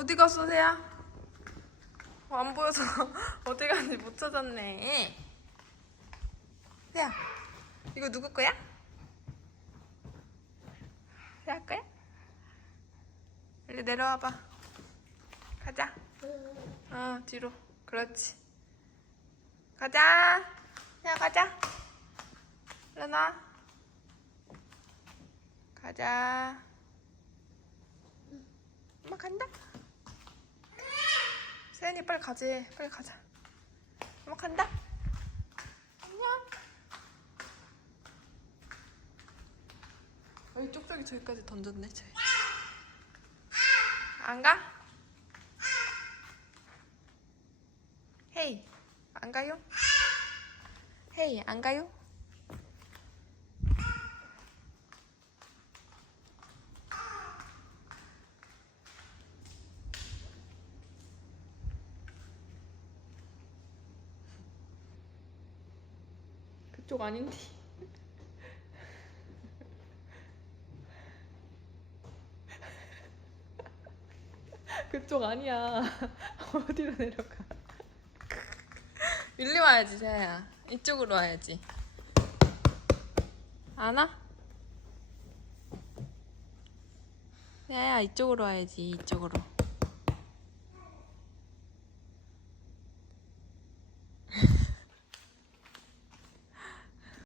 어디 갔어, 세야? 어, 안 보여서 어디 갔는지 못 찾았네. 세야, 이거 누구 거야? 세야 거야? 일리 내려와봐. 가자. 어, 뒤로. 그렇지. 가자. 세야, 가자. 일어나. 가자. 엄마 간다. 세연이 빨리 가지. 빨리 가자. 엄마 간다. 안녕. 여기 쪽쪽이 저기까지 던졌네. 쟤. 안 가? 헤이, 안 가요? 헤이, 안 가요? 그쪽 아닌데. 그쪽 아니야. 어디로 내려가? 일리 와야지, 세아야. 이쪽으로 와야지. 안 와? 세아야, 이쪽으로 와야지, 이쪽으로.